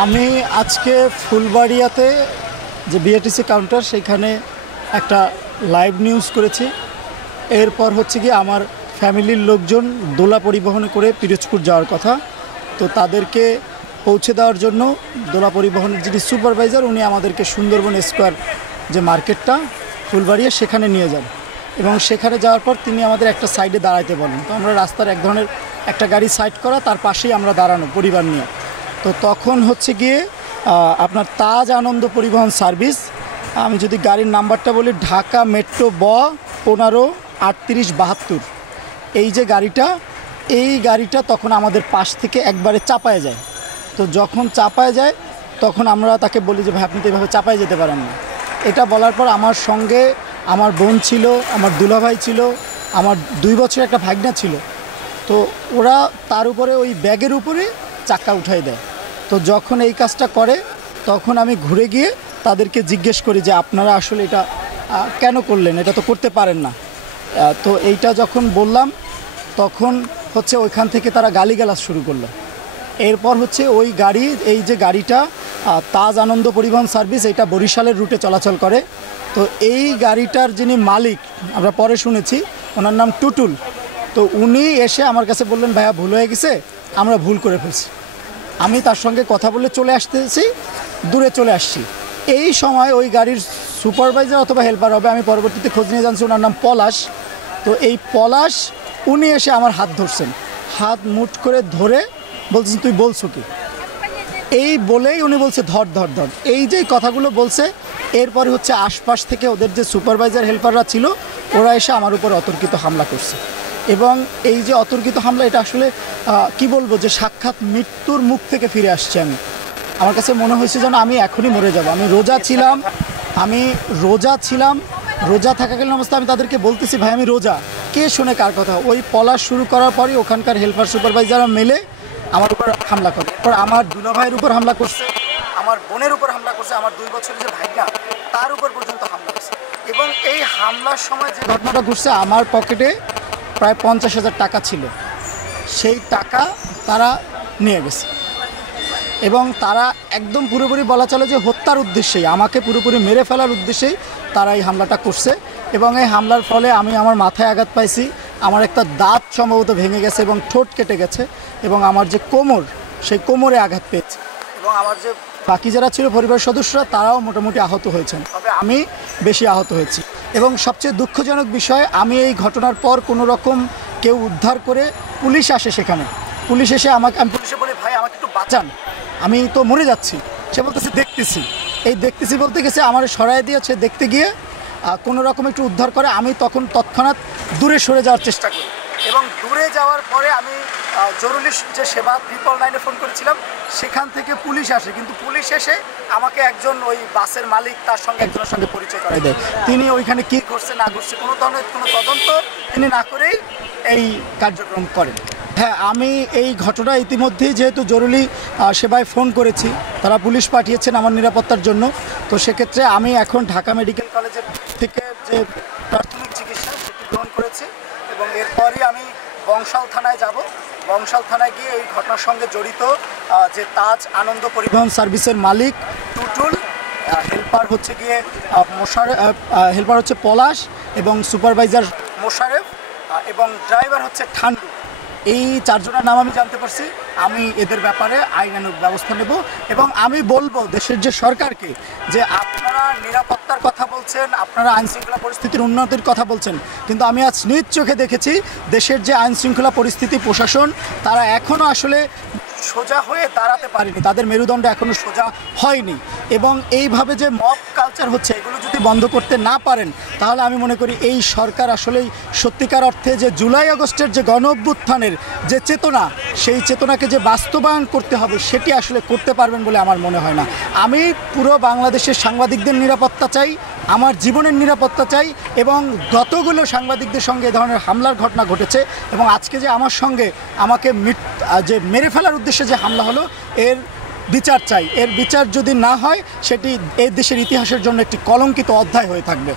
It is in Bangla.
আমি আজকে ফুলবাড়িয়াতে যে বিএটিসি কাউন্টার সেখানে একটা লাইভ নিউজ করেছি। এরপর হচ্ছে কি আমার ফ্যামিলির লোকজন দোলা পরিবহনে করে পিরোজপুর যাওয়ার কথা, তো তাদেরকে পৌঁছে দেওয়ার জন্য দোলা পরিবহনের যিনি সুপারভাইজার উনি আমাদেরকে সুন্দরবন স্কোয়ার যে মার্কেটটা ফুলবাড়িয়া সেখানে নিয়ে যান এবং সেখানে যাওয়ার পর তিনি আমাদের একটা সাইডে দাঁড়াইতে বলেন। তো আমরা রাস্তার এক ধরনের একটা গাড়ি সাইড করা, তার পাশেই আমরা দাঁড়ানো পরিবার নিয়ে। তো তখন হচ্ছে গিয়ে আপনার তাজ আনন্দ পরিবহন সার্ভিস, আমি যদি গাড়ির নাম্বারটা বলি ঢাকা মেট্রো ব 153872, এই যে গাড়িটা, এই গাড়িটা তখন আমাদের পাশ থেকে একবারে চাপায় যায়। তো যখন চাপায় যায় তখন আমরা তাকে বলি যে ভাই আপনি তো এভাবে চাপায় যেতে পারেন না। এটা বলার পর আমার সঙ্গে আমার বোন ছিল, আমার দুলাভাই ছিল, আমার 2 বছরের একটা ভাগনা ছিল। তো ওরা তার উপরে ওই ব্যাগের উপরে চাকা উঠাই দেয়। তো যখন এই কাজটা করে তখন আমি ঘুরে গিয়ে তাদেরকে জিজ্ঞেস করি যে আপনারা আসলে এটা কেন করলেন, এটা তো করতে পারেন না। তো এইটা যখন বললাম তখন হচ্ছে ওইখান থেকে তারা গালিগালাজ শুরু করলো। এরপর হচ্ছে ওই গাড়ি, এই যে গাড়িটা তাজ আনন্দ পরিবহন সার্ভিস, এটা বরিশালের রুটে চলাচল করে। তো এই গাড়িটার যিনি মালিক আমরা পরে শুনেছি ওনার নাম টুটুল। তো উনি এসে আমার কাছে বললেন ভাইয়া ভুল হয়ে গেছে, আমরা ভুল করে ফেলছি। আমি তার সঙ্গে কথা বলে চলে আসতেছি, দূরে চলে আসছি। এই সময় ওই গাড়ির সুপারভাইজার অথবা হেল্পার হবে, আমি পরবর্তীতে খোঁজ নিয়ে জানছি ওনার নাম পলাশ। তো এই পলাশ উনি এসে আমার হাত ধরছেন, হাত মুঠ করে ধরে বলছেন তুই বলছো কি, এই বলেই উনি বলছে ধর ধর ধর, এই যে কথাগুলো বলছে। এরপরে হচ্ছে আশপাশ থেকে ওদের যে সুপারভাইজার হেল্পাররা ছিল ওরা এসে আমার উপর অতর্কিত হামলা করছে। এবং এই যে অতর্কিত হামলা, এটা আসলে কি বলবো, যে সাক্ষাৎ মৃত্যুর মুখ থেকে ফিরে আসছি আমি। আমার কাছে মনে হয়েছে যেন আমি এখনই মরে যাব। আমি রোজা ছিলাম, রোজা থাকাকালীন অবস্থা আমি তাদেরকে বলতেছি ভাই আমি রোজা, কে শোনে কার কথা। ওই পলাশ শুরু করার পরই ওখানকার হেল্পার সুপারভাইজাররা মিলে আমার উপর হামলা করে। এরপর আমার দুলাভাইয়ের উপর হামলা করছে, আমার বোনের উপর হামলা করছে, আমার 2 বছরের যে ভাইনা তার উপর পর্যন্ত হামলা করছে। এবং এই হামলার সময় যে ঘটনাটা ঘটছে, আমার পকেটে প্রায় 50,000 টাকা ছিল, সেই টাকা তারা নিয়ে গেছে। এবং তারা একদম পুরোপুরি বলা চলে যে হত্যার উদ্দেশ্যেই, আমাকে পুরোপুরি মেরে ফেলার উদ্দেশ্যেই তারা এই হামলাটা করছে। এবং এই হামলার ফলে আমি আমার মাথায় আঘাত পাইছি, আমার একটা দাঁত সম্ভবত ভেঙে গেছে এবং ঠোঁট কেটে গেছে, এবং আমার যে কোমর, সেই কোমরে আঘাত পেয়েছে। এবং আমার যে বাকি যারা ছিল পরিবারের সদস্যরা তারাও মোটামুটি আহত হয়েছেন, তবে আমি বেশি আহত হয়েছি। এবং সবচেয়ে দুঃখজনক বিষয়, আমি এই ঘটনার পর কোনো রকম কেউ উদ্ধার করে, পুলিশ আসে সেখানে, পুলিশ এসে আমি পুলিশে বলি ভাই আমাকে একটু বাঁচান, আমি তো মরে যাচ্ছি। সে বলতেছে দেখতেছি। এই দেখতেছি বলতে গেছে আমার সরাই দিয়েছে, দেখতে গিয়ে কোনো রকম একটু উদ্ধার করে। আমি তখন তৎক্ষণাৎ দূরে সরে যাওয়ার চেষ্টা করি, এবং দূরে যাওয়ার পরে আমি জরুরি যে সেবা 999-এ ফোন করেছিলাম, সেখান থেকে পুলিশ আসে। কিন্তু পুলিশ এসে আমাকে একজন ওই বাসের মালিক তার সঙ্গে একজনের সঙ্গে পরিচয় করে দেয়। তিনি ওইখানে কী করছে না করছে কোনো ধরনের কোনো তদন্ত তিনি না করেই এই কার্যক্রম করেন। হ্যাঁ, আমি এই ঘটনা ইতিমধ্যেই যেহেতু জরুরি সেবায় ফোন করেছি, তারা পুলিশ পাঠিয়েছেন আমার নিরাপত্তার জন্য। তো সেক্ষেত্রে আমি এখন ঢাকা মেডিকেল কলেজের থেকে যে প্রাথমিক চিকিৎসা সেটি গ্রহণ করেছি, এবং এরপরই আমি বংশাল থানায় যাব। বংশাল থানায় গিয়ে এই ঘটনার সঙ্গে জড়িত যে তাজ আনন্দ পরিবহন সার্ভিসের মালিক টুটুল, হেল্পার হচ্ছে গিয়ে হেল্পার হচ্ছে পলাশ, এবং সুপারভাইজার মোশারেফ, এবং ড্রাইভার হচ্ছে ঠান্ডু, এই 4 জনের নাম আমি জানতে পারছি। আমি এদের ব্যাপারে আইনানুগ ব্যবস্থা নেব। এবং আমি বলবো দেশের যে সরকারকে, যে আপনারা নিরাপত্তার কথা বলছেন, আপনারা আইনশৃঙ্খলা পরিস্থিতির উন্নতির কথা বলছেন, কিন্তু আমি আজ নিজ চোখে দেখেছি দেশের যে আইনশৃঙ্খলা পরিস্থিতি, প্রশাসন তারা এখনও আসলে সোজা হয়ে দাঁড়াতে পারেনি, তাদের মেরুদণ্ড এখনও সোজা হয়নি। এবং এইভাবে যে মব কালচার হচ্ছে, এগুলো যদি বন্ধ করতে না পারেন তাহলে আমি মনে করি এই সরকার আসলেই সত্যিকার অর্থে যে জুলাই আগস্টের যে গণ অভ্যুত্থানের যে চেতনা, সেই চেতনাকে যে বাস্তবায়ন করতে হবে সেটি আসলে করতে পারবেন বলে আমার মনে হয় না। আমি পুরো বাংলাদেশের সাংবাদিকদের নিরাপত্তা চাই, আমার জীবনের নিরাপত্তা চাই, এবং যতগুলো সাংবাদিকদের সঙ্গে এ ধরনের হামলার ঘটনা ঘটেছে, এবং আজকে যে আমার সঙ্গে আমাকে যে মেরে ফেলার উদ্দেশ্যে যে হামলা হলো, এর বিচার চাই। এর বিচার যদি না হয় সেটি এই দেশের ইতিহাসের জন্য একটি কলঙ্কিত অধ্যায় হয়ে থাকবে।